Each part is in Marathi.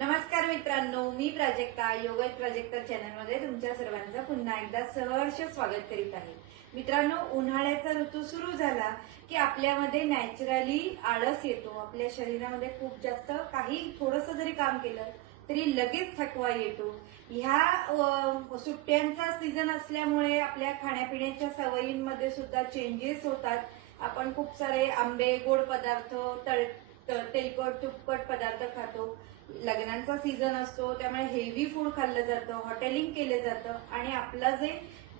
नमस्कार मित्रांनो मी प्राजक्ता योगा प्राजक्ता चॅनलमध्ये तुमच्या सर्वांचं पुन्हा एकदा सहर्ष स्वागत करीत आहे. मित्रांनो उन्हाळ्याचा ऋतू सुरू झाला की आपल्यामध्ये नॅचरली आळस येतो. आपल्या शरीरामध्ये खूप जास्त काही थोडस जरी काम केलं तरी लगेच थकवा येतो. ह्या सुट्ट्यांचा सीझन असल्यामुळे आपल्या खाण्यापिण्याच्या सवयींमध्ये सुद्धा चेंजेस होतात. आपण खूप सारे आंबे गोड पदार्थ तळ तेलकट तुपकट पदार्थ खातो. लग्नांचा सीझन असतो त्यामुळे हेवी फूड खाल्लं जातं हॉटेलिंग केलं जातं आणि आपलं जे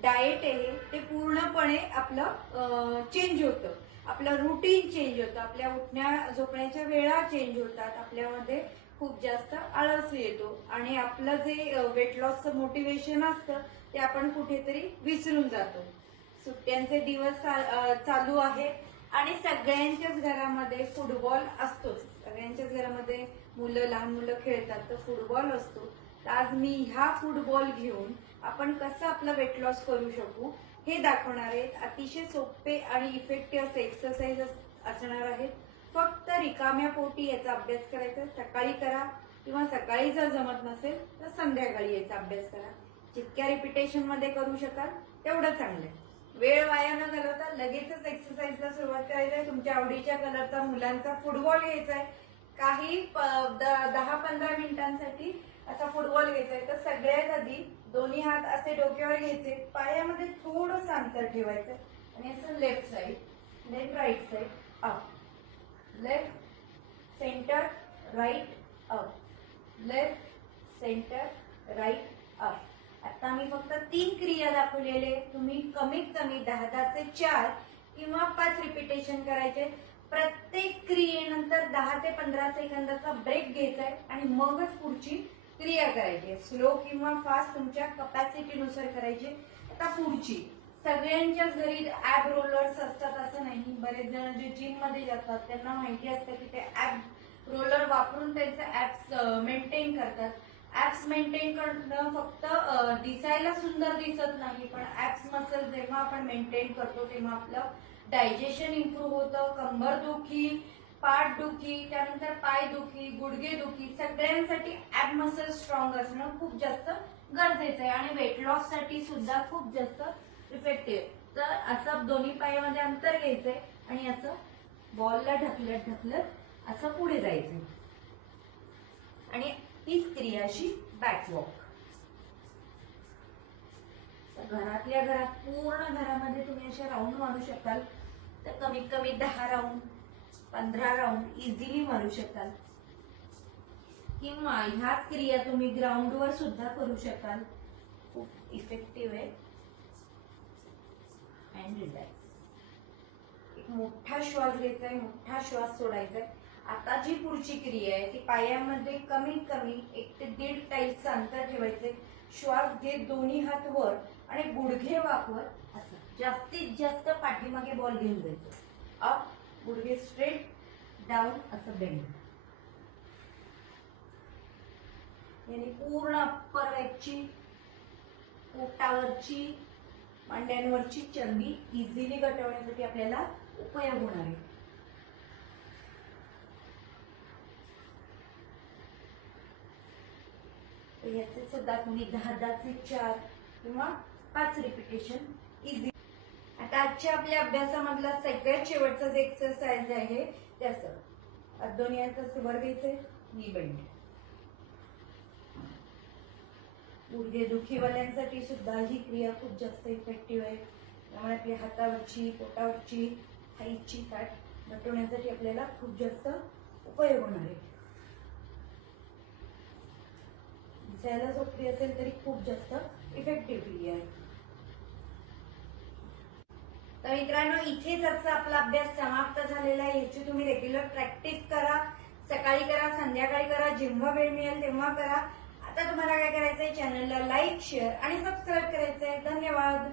डाएट आहे ते पूर्णपणे आपलं चेंज होतं. आपलं रुटीन चेंज होतं. आपल्या उठण्या झोपण्याच्या वेळा चेंज होतात. आपल्यामध्ये खूप जास्त आळस येतो. आणि आपलं जे वेट लॉसचं मोटिवेशन असतं ते आपण कुठेतरी विसरून जातो. सुट्ट्यांचे दिवस चालू आहेत. आणि सगळ्यांच्याच घरामध्ये फुटबॉल असतोच. सगळ्यांच्याच घरामध्ये मुलं लहान मुलं खेळतात तर फुटबॉल असतो. तर आज मी ह्या फुटबॉल घेऊन आपण कसं आपलं वेट लॉस करू शकू हे दाखवणार आहेत अतिशय सोपे आणि इफेक्टिव्ह असे एक्सरसाइज असणार आहेत. फक्त रिकाम्या पोटी याचा अभ्यास करायचा. सकाळी करा किंवा सकाळी जर जमत नसेल तर संध्याकाळी याचा अभ्यास करा. जितक्या रिपिटेशनमध्ये करू शकाल तेवढं चांगलं आहे. वेळ वाया न घालवता लगेचच एक्सरसाइजला सुरुवात करायची आहे. तुमच्या आवडीच्या कलरचा मुलांचा फुटबॉल घ्यायचा आहे. काही प- द- दहा पंधरा मिनिटांसाठी असा फुटबॉल घ्यायचा आहे. तर सगळ्यात आधी दोन्ही हात असे डोक्यावर घ्यायचे. पायामध्ये थोडस अंतर ठेवायचं. आणि असं left side then right side up left centre right up left centre right up आता मी फक्त तीन क्रिया दाखवलेले तुम्ही कमीत कमी दहा दहाचे चार किंवा पाच रिपिटेशन करायचे. प्रत्येक क्रियेनंतर दहा ते पंधरा सेकंदाचा ब्रेक घ्यायचा आहे आणि मगच पुढची क्रिया करायची स्लो किंवा फास्ट तुमच्या कपॅसिटीनुसार करायची आता पुढची. सगळ्यांच्याच घरी ऍप रोलर्स असतात असं नाही. बरेच जण जे जिममध्ये जातात त्यांना माहिती असतं की ते ऍप रोलर वापरून त्यांचे ऍप्स मेंटेन करतात. ऍप्स मेंटेन करणं फक्त दिसायला सुंदर दिसत नाही पण ऍप्स मसल जेव्हा आपण मेंटेन करतो तेव्हा आपलं डायजेशन इम्प्रूव्ह होतं कंबर दुखी पाठ दुखी त्यानंतर पाय दुखी गुडघे दुखी सगळ्यांसाठी ऍप मसल स्ट्रॉंग असणं खूप जास्त गरजेचं आहे. आणि वेट लॉससाठी सुद्धा खूप जास्त इफेक्टिव्ह तर असं दोन्ही पायामध्ये अंतर घ्यायचंय आणि असं बॉलला ढकलत ढकलत असं पुढे जायचंय. क्रियाशी बॅकवॉक बॅक वॉक घरातल्या घरात पूर्ण घरामध्ये तुम्ही असे राऊंड मारू शकाल तर कमीत कमी दहा राऊंड पंधरा राऊंड इझिली मारू शकाल किंवा ह्याच क्रिया तुम्ही ग्राउंडवर सुद्धा करू शकाल खूप इफेक्टिव्ह आहे. अँड रिलॅक्स एक मोठा श्वास घ्यायचा आहे मोठा श्वास सोडायचा आहे. आता जी पुढची क्रिया आहे ती पायामध्ये कमीत कमी एक ते दीड टाईलचं अंतर ठेवायचे. श्वास घेत दोन्ही हात वर आणि गुडघे वापर असं. जास्तीत जास्त पाठीमागे बॉल घेऊन जायचं. अप गुडघे स्ट्रेट डाऊन असं बेंड याने पूर्ण अप्पर बॅकची पोटावरची मांड्यांवरची चरबी इझिली घटवण्यासाठी आपल्याला उपयोग होणार आहे. याचे सुद्धा तुम्ही दहा दहाचे चार किंवा पाच रिपिटेशन इझी आता आजच्या आपल्या अभ्यासामधला सगळ्यात शेवटचा जे एक्सरसाइज आहे त्याचं. असं दोन्ही हात वर घ्यायचे नी बेंड दुखीवाल्यांसाठी सुद्धा ही क्रिया खूप जास्त इफेक्टिव्ह आहे. त्यामुळे आपली हातावरची पोटावरची हाईची फॅट घटवण्यासाठी आपल्याला खूप जास्त उपयोग होणार आहे. दिसायला सोपी असेल तरी खूप जास्त इफेक्टिव्हली आहे. तर मित्रांनो इथेच आजचा आपला अभ्यास समाप्त झालेला आहे. याची तुम्ही रेग्युलर प्रॅक्टिस करा. सकाळी करा संध्याकाळी करा जेव्हा वेळ मिळेल तेव्हा करा. आता तुम्हाला काय करायचंय? चॅनलला लाईक शेअर आणि सबस्क्राईब करायचंय. धन्यवाद.